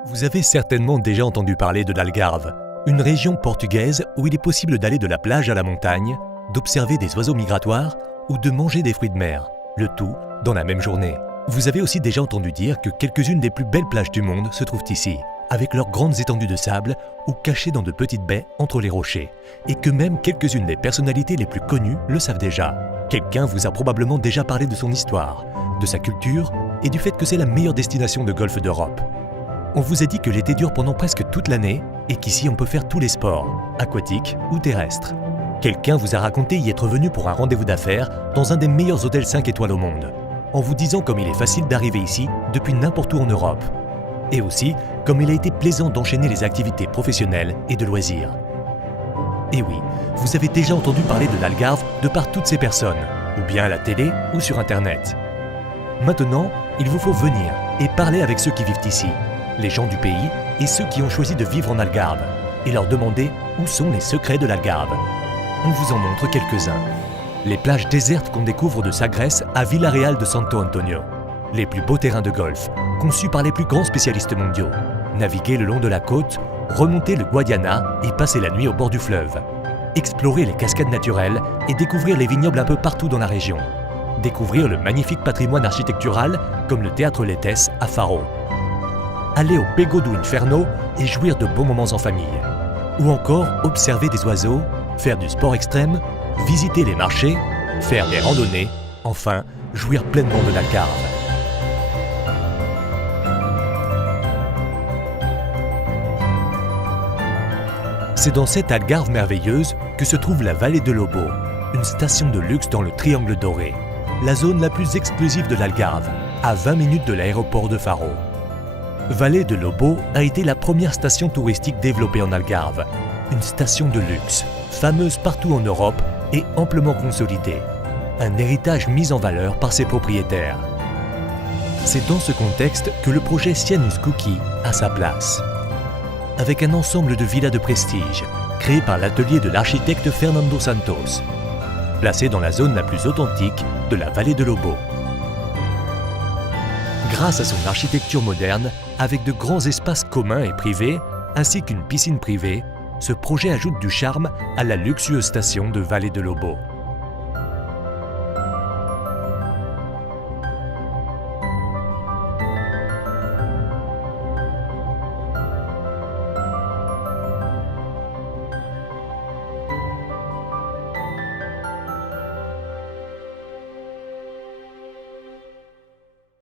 Vous avez certainement déjà entendu parler de l'Algarve, une région portugaise où il est possible d'aller de la plage à la montagne, d'observer des oiseaux migratoires ou de manger des fruits de mer, le tout dans la même journée. Vous avez aussi déjà entendu dire que quelques-unes des plus belles plages du monde se trouvent ici, avec leurs grandes étendues de sable ou cachées dans de petites baies entre les rochers, et que même quelques-unes des personnalités les plus connues le savent déjà. Quelqu'un vous a probablement déjà parlé de son histoire, de sa culture et du fait que c'est la meilleure destination de golf d'Europe. On vous a dit que l'été dure pendant presque toute l'année et qu'ici on peut faire tous les sports, aquatiques ou terrestres. Quelqu'un vous a raconté y être venu pour un rendez-vous d'affaires dans un des meilleurs hôtels 5 étoiles au monde, en vous disant comme il est facile d'arriver ici depuis n'importe où en Europe. Et aussi comme il a été plaisant d'enchaîner les activités professionnelles et de loisirs. Et oui, vous avez déjà entendu parler de l'Algarve de par toutes ces personnes, ou bien à la télé ou sur Internet. Maintenant, il vous faut venir et parler avec ceux qui vivent ici, les gens du pays et ceux qui ont choisi de vivre en Algarve, et leur demander où sont les secrets de l'Algarve. On vous en montre quelques-uns. Les plages désertes qu'on découvre de Sagres à Villarreal de Santo Antonio. Les plus beaux terrains de golf, conçus par les plus grands spécialistes mondiaux. Naviguer le long de la côte, remonter le Guadiana et passer la nuit au bord du fleuve. Explorer les cascades naturelles et découvrir les vignobles un peu partout dans la région. Découvrir le magnifique patrimoine architectural comme le Théâtre Letes à Faro. Aller au Pego do Inferno et jouir de bons moments en famille. Ou encore observer des oiseaux, faire du sport extrême, visiter les marchés, faire des randonnées, enfin, jouir pleinement de l'Algarve. C'est dans cette Algarve merveilleuse que se trouve la Vallée de Lobo, une station de luxe dans le Triangle doré, la zone la plus exclusive de l'Algarve, à 20 minutes de l'aéroport de Faro. Vallée de Lobo a été la première station touristique développée en Algarve, une station de luxe, fameuse partout en Europe et amplement consolidée, un héritage mis en valeur par ses propriétaires. C'est dans ce contexte que le projet Sienus Cookie a sa place. Avec un ensemble de villas de prestige, créé par l'atelier de l'architecte Fernando Santos, placé dans la zone la plus authentique de la Vallée de Lobo. Grâce à son architecture moderne, avec de grands espaces communs et privés, ainsi qu'une piscine privée, ce projet ajoute du charme à la luxueuse station de Vallée de Lobo.